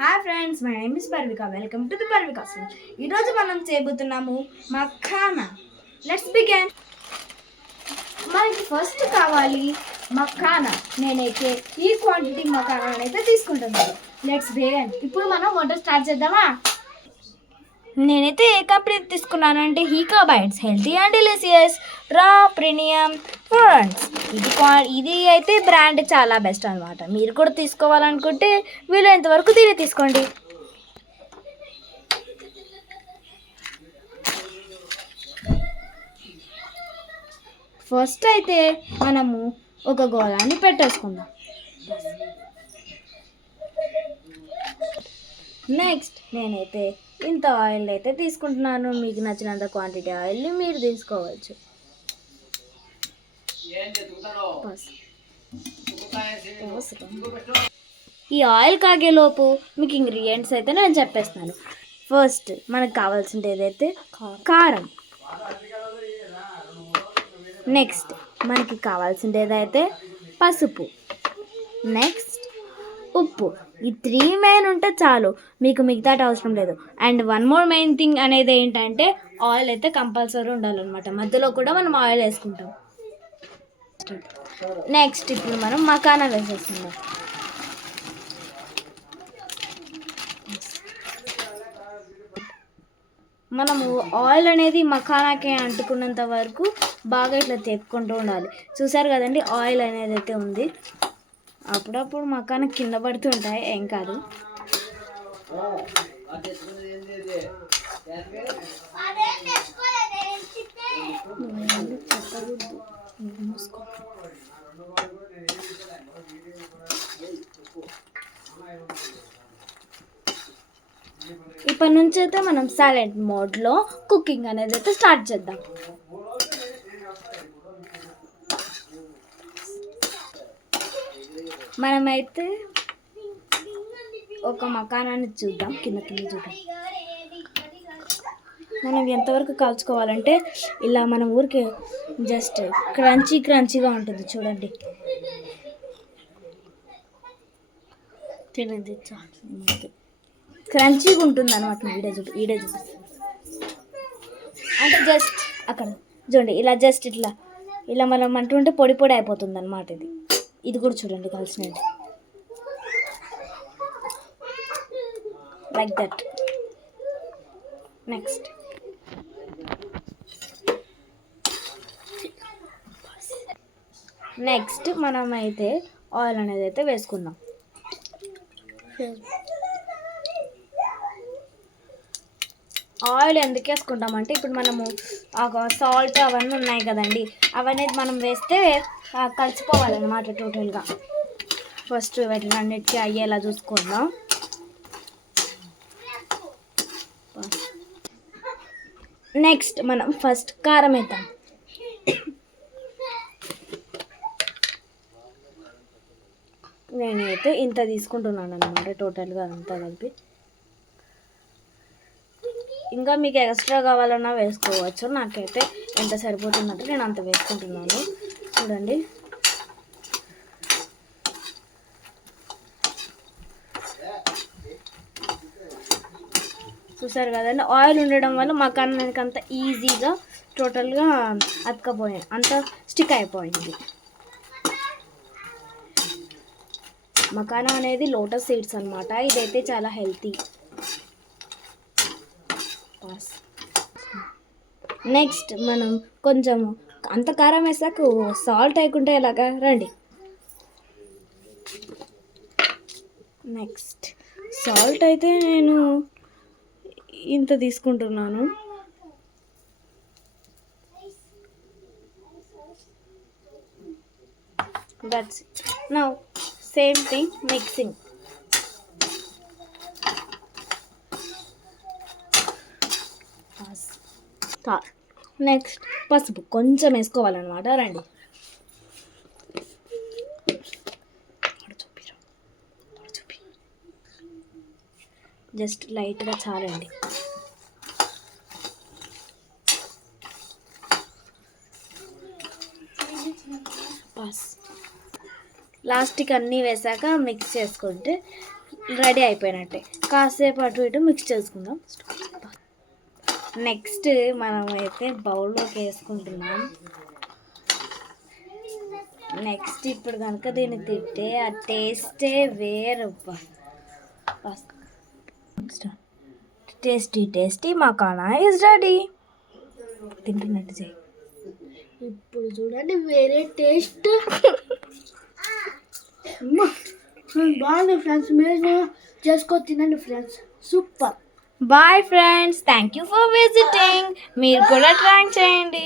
Hi friends, my name is Parvika. Welcome to the Parvika show. ఈరోజు మనం చేయబోతున్నాము మఖానా. Let's begin. మనకి ఫస్ట్ కావాలి మఖానా. నేనైతే ఈ క్వాంటిటీ మఖానా అయితే తీసుకుంటున్నాను. Let's begin. ఇప్పుడు మనం వంట స్టార్ట్ చేద్దామా? నేనైతే ఏ కంపెనీ తీసుకున్నాను అంటే హీకా బైట్స్, హెల్తీ అండ్ డెలిషియస్ రా ప్రీమియం ఫ్రెండ్స్. ఇది అయితే బ్రాండ్ చాలా బెస్ట్ అనమాట. మీరు కూడా తీసుకోవాలనుకుంటే వీలైనంత వరకు దీన్ని తీసుకోండి. ఫస్ట్ అయితే మనము ఒక గోళాన్ని పెట్టేసుకుందాం. నెక్స్ట్ నేనైతే ఇంత ఆయిల్ అయితే తీసుకుంటున్నాను. మీకు నచ్చినంత క్వాంటిటీ ఆయిల్ని మీరు తీసుకోవచ్చు. ఈ ఆయిల్ కాగేలోపు మీకు ఇంగ్రీడియంట్స్ అయితే నేను చెప్పేస్తాను. ఫస్ట్ మనకు కావాల్సింది ఏదైతే కారం. నెక్స్ట్ మనకి కావాల్సింది ఏదైతే పసుపు. నెక్స్ట్ ఉప్పు. ఈ 3 మెయిన్ ఉంటే చాలు, మీకు మిగతాటి అవసరం లేదు. And one more main thing అనేది ఏంటంటే ఆయిల్ అయితే కంపల్సరీ ఉండాలన్నమాట. మధ్యలో కూడా మనం ఆయిల్ వేసుకుంటాం. నెక్స్ట్ ఇప్పుడు మనం మఖానా వేసేసుకుందాం. మనము ఆయిల్ అనేది మఖానాకి అంటుకున్నంత వరకు బాగా ఇట్లా తెప్పుకుంటూ ఉండాలి. చూసారు కదండి, ఆయిల్ అనేది అయితే ఉంది. అప్పుడప్పుడు మఖానా కింద పడుతూ ఉంటాయి, ఏం కాదు. ఇప్పటి నుంచి అయితే మనం సైలెంట్ మోడ్లో కుకింగ్ అనేది అయితే స్టార్ట్ చేద్దాం. మనమైతే ఒక మఖానాన్ని చూద్దాం. కింద చూద్దాం. మనం ఎంతవరకు కాల్చుకోవాలంటే ఇలా మన ఊరికి జస్ట్ క్రంచీగా ఉంటుంది. చూడండి, తినేది క్రంచీగా ఉంటుంది అనమాట. ఈడే చూపి అంటే జస్ట్ అక్కడ చూడండి, ఇలా జస్ట్ ఇలా మనం అంటుంటే పొడి అయిపోతుంది అనమాట. ఇది కూడా చూడండి కలిసినది, లైక్ దట్. నెక్స్ట్ మనం అయితే ఆయిల్ అనేది అయితే వేసుకుందాం. ఆయిల్ ఎందుకు వేసుకుంటామంటే ఇప్పుడు మనము సాల్ట్ అవన్నీ ఉన్నాయి కదండి, అవన్నీ మనం వేస్తే కలిసిపోవాలన్నమాట టోటల్గా. ఫస్ట్ వీటినన్నిటికీ అయ్యేలా చూసుకుందాం. నెక్స్ట్ మనం ఫస్ట్ కారం వేద్దాం. నేనైతే ఇంత తీసుకుంటున్నాను అన్నమాట, టోటల్గా అంతా కలిపి. ఇంకా మీకు ఎక్స్ట్రా కావాలన్నా వేసుకోవచ్చు. నాకైతే ఎంత సరిపోతుందంటే నేను అంత వేసుకుంటున్నాను. చూడండి, చూసారు కదండి. ఆయిల్ ఉండడం వల్ల మఖానానికి అంత ఈజీగా టోటల్గా అతకపోయింది, అంత స్టిక్ అయిపోయింది. మఖానా అనేది లోటస్ సీడ్స్ అనమాట. ఇదైతే చాలా హెల్తీ. నెక్స్ట్ మనం కొంచెం అంత కారం వేసాక సాల్ట్ వేయకుంటే ఎలాగా, రండి. నెక్స్ట్ సాల్ట్ అయితే నేను ఇంత తీసుకుంటున్నాను. That's now same thing mixing. Next పసుపు కొంచెం వేసుకోవాలన్నమాట. రండి, జస్ట్ లైట్గా చాలండి. లాస్ట్కి అన్నీ వేసాక మిక్స్ చేసుకుంటే రెడీ అయిపోయినట్టే. కాసేపు అటు ఇటు మిక్స్ చేసుకుందాం. నెక్స్ట్ మనం అయితే బౌల్లోకి వేసుకుంటున్నాం. నెక్స్ట్ ఇప్పుడు కనుక దీన్ని తింటే ఆ టేస్టే వేరబ్బా. Tasty tasty makhana is ready. తింటున్నట్టు చేయి. ఇప్పుడు చూడండి వేరే టేస్ట్. బాగుంది ఫ్రెండ్స్, మీరు చేసుకో తినండి friends, super. Bye friends, thank you for visiting. మీరు కూడా ట్రై చేయండి.